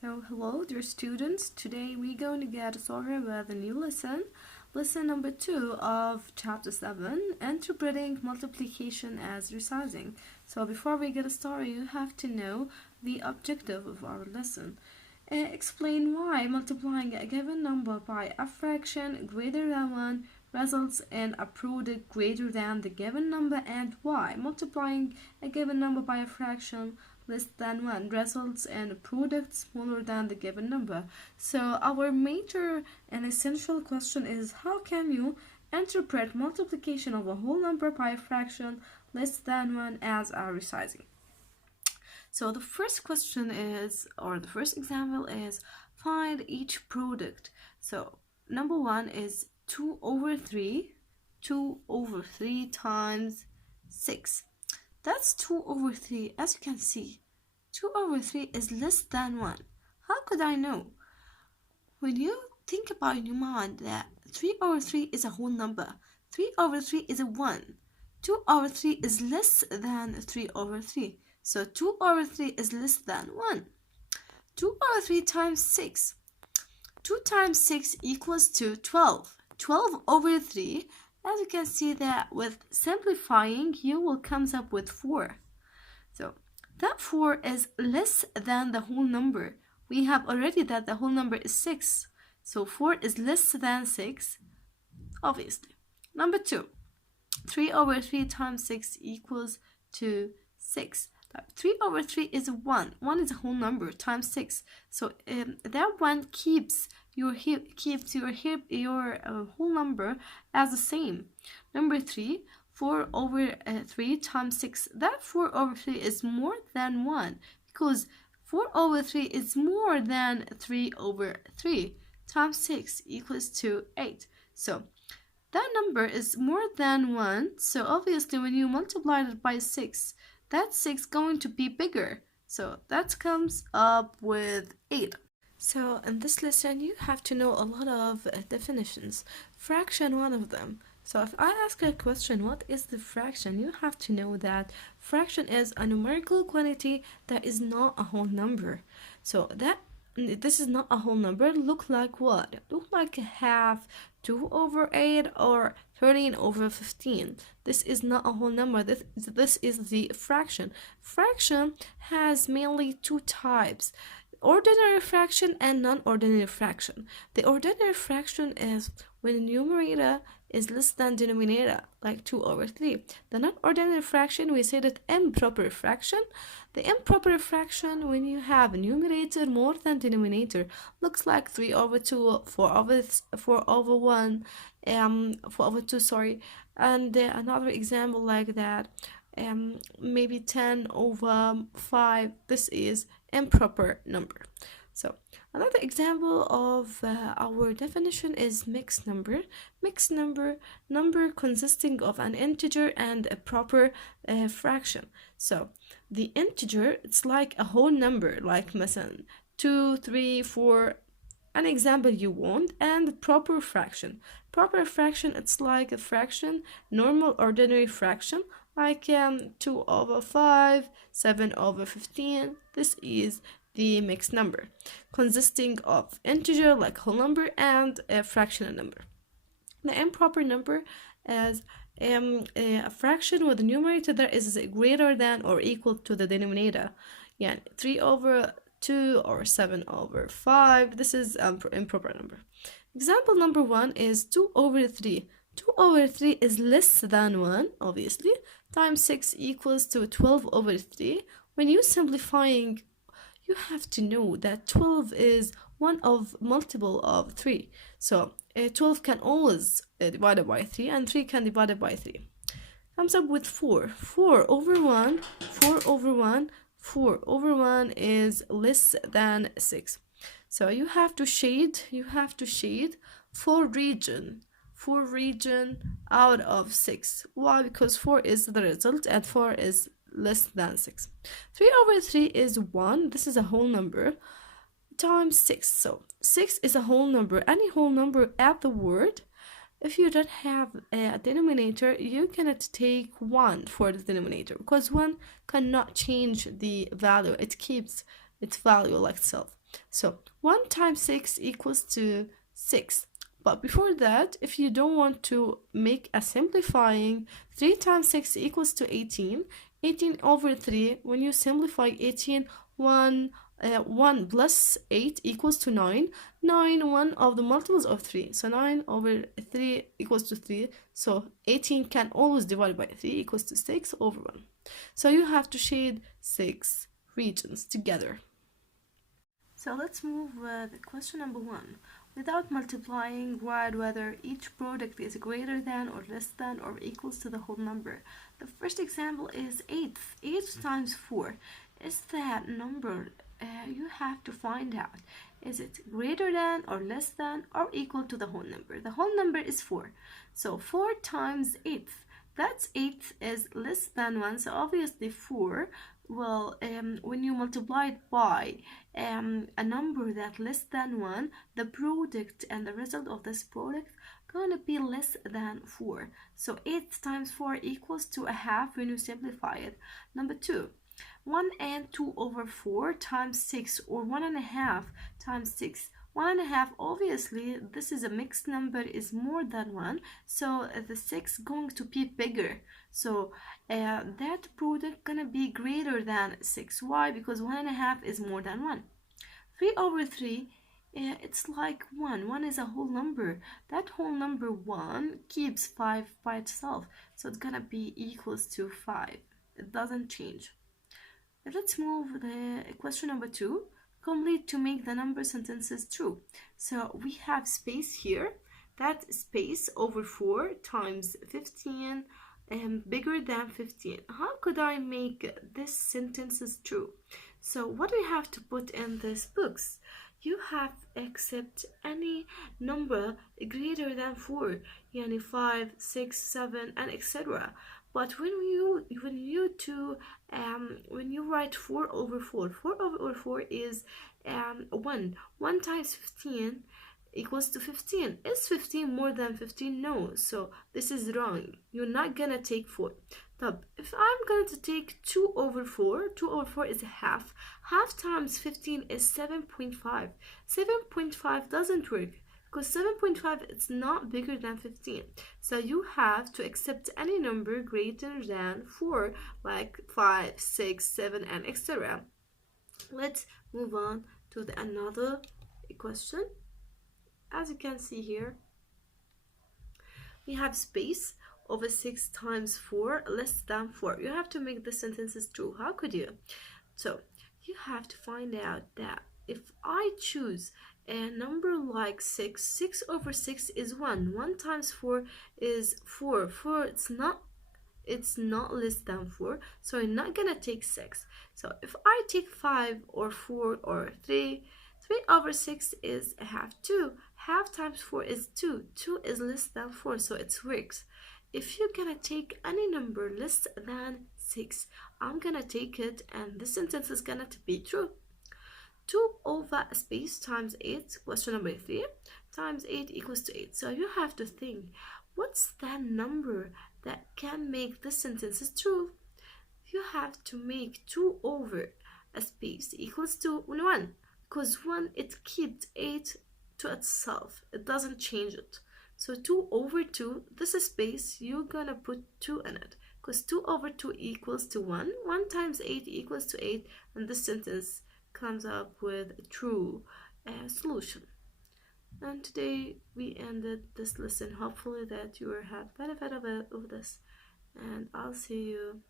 So hello dear students, today we're going to get started with a new lesson number 2 of chapter 7, interpreting multiplication as resizing. So before we get started, you have to know the objective of our lesson. Explain why multiplying a given number by a fraction greater than 1 results in a product greater than the given number, and why multiplying a given number by a fraction less than 1 results in a product smaller than the given number. So our major and essential question is, how can you interpret multiplication of a whole number by a fraction less than 1 as a resizing? So the first question is, or the first example is, find each product. So number 1 is 2 over 3, 2 over 3 times 6. That's 2 over 3. As you can see, 2 over 3 is less than 1. How could I know? When you think about in your mind that 3 over 3 is a whole number, 3 over 3 is a 1, 2 over 3 is less than 3 over 3. So 2 over 3 is less than 1. 2 over 3 times 6. 2 times 6 equals to 12. 12 over 3, as you can see that with simplifying, you will come up with 4. So that 4 is less than the whole number. We have already that the whole number is 6. So 4 is less than 6, obviously. Number 2, 3 over 3 times 6 equals to 6. 3 over 3 is 1. 1 is a whole number times 6. So that one keeps your whole number as the same. Number 3, 4 over 3 times 6. That 4 over 3 is more than 1 because 4 over 3 is more than 3 over 3 times 6 equals to 8. So that number is more than 1. So obviously when you multiply it by 6, that 6 is going to be bigger. So that comes up with 8. So in this lesson, you have to know a lot of definitions. Fraction, one of them. So if I ask a question, what is the fraction? You have to know that fraction is a numerical quantity that is not a whole number. So this is not a whole number. Look like what? Look like half, 2 over 8 or 13 over 15. This is not a whole number. This is the fraction. Fraction has mainly two types: ordinary fraction and non-ordinary fraction. The ordinary fraction is when the numerator is less than denominator, like 2 over 3. The non-ordinary fraction, we say that improper fraction. The improper fraction, when you have a numerator more than denominator, looks like 3 over 2, 4 over 1, 4 over 2, sorry. And another example like that, maybe 10 over 5. This is improper number. So another example of our definition is mixed number. Mixed number consisting of an integer and a proper fraction. So the integer, it's like a whole number, like مثلا 2, 3, 4, an example you want, and proper fraction. Proper fraction, it's like a fraction, normal ordinary fraction, like 2 over 5, 7 over 15. This is the mixed number, consisting of integer like whole number and a fractional number. The improper number is a fraction with the numerator that is greater than or equal to the denominator. Yeah, 3 over 2 or 7 over 5. This is improper number. Example number 1 is 2 over 3. 2 over 3 is less than 1, obviously, times 6 equals to 12 over 3. When you're simplifying, you have to know that 12 is one of multiple of 3. So 12 can always divide by 3, and 3 can divide by 3. Comes up with 4. 4 over 1, 4 over 1, 4 over 1 is less than 6. So you have to shade 4 region out of 6. Why? Because 4 is the result and 4 is less than 6. 3 over 3 is 1. This is a whole number times 6. So 6 is a whole number. Any whole number at the word, if you don't have a denominator, you cannot take 1 for the denominator because 1 cannot change the value. It keeps its value like itself. So 1 times 6 equals to 6. But before that, if you don't want to make a simplifying, 3 times 6 equals to 18. 18 over 3, when you simplify 18, 1 plus 8 equals to 9. 9, one of the multiples of 3. So 9 over 3 equals to 3. So 18 can always divide by 3 equals to 6 over 1. So you have to shade 6 regions together. So let's move with question number 1. Without multiplying, write whether each product is greater than or less than or equals to the whole number. The first example is 8. 8 times 4. Is that number you have to find out. Is it greater than or less than or equal to the whole number? The whole number is 4. So 4 times 8. That's 8 is less than 1. So obviously 4 well, when you multiply it by a number that less than 1, the product and the result of this product gonna be less than 4. So 8 times 4 equals to a half when you simplify it. Number 2, 1 and 2 over 4 times 6, or 1.5 times 6. 1.5, obviously this is a mixed number, is more than 1, so the 6 going to be bigger. So that product gonna be greater than 6. Why? Because 1.5 is more than 1. 3 over 3, it's like 1. 1 is a whole number. That whole number 1 keeps 5 by itself. So it's gonna be equals to 5. It doesn't change. Let's move the question number 2. Complete to make the number sentences true. So we have space here. That space over 4 times 15 bigger than 15. How could I make this sentences true? So what do we have to put in this box? You have accept any number greater than 4, yani 5, 6, 7, and etc. But when you write 4 over 4, 4 over 4 is 1. 1 times 15 equals to 15. Is 15 more than 15? No. So this is wrong. You're not gonna take 4. But if I'm going to take 2 over 4, 2 over 4 is half. Half times 15 is 7.5. 7.5 doesn't work, because 7.5 is not bigger than 15. So you have to accept any number greater than 4, like 5, 6, 7, and etc. Let's move on to another question. As you can see here, we have space over 6 times 4 less than 4. You have to make the sentences true. How could you? So you have to find out that if I choose a number like 6, 6 over 6 is 1. 1 times 4 is 4. 4, it's not less than 4, so I'm not gonna take 6. So if I take 5 or 4 or 3, 3 over 6 is a half. 2. Half times 4 is 2. 2 is less than 4, so it works. If you're gonna take any number less than 6, I'm gonna take it, and this sentence is gonna be true. 2 over space times 8, question number 3, times 8 equals to 8. So you have to think, what's that number that can make this sentence true? You have to make 2 over a space equals to 1, because 1, it keeps 8 to itself. It doesn't change it. So 2 over 2, this is space, you're gonna put 2 in it, because 2 over 2 equals to 1. 1 times 8 equals to 8, and this sentence comes up with a true solution. And today we ended this lesson. Hopefully that you will have benefit of this, and I'll see you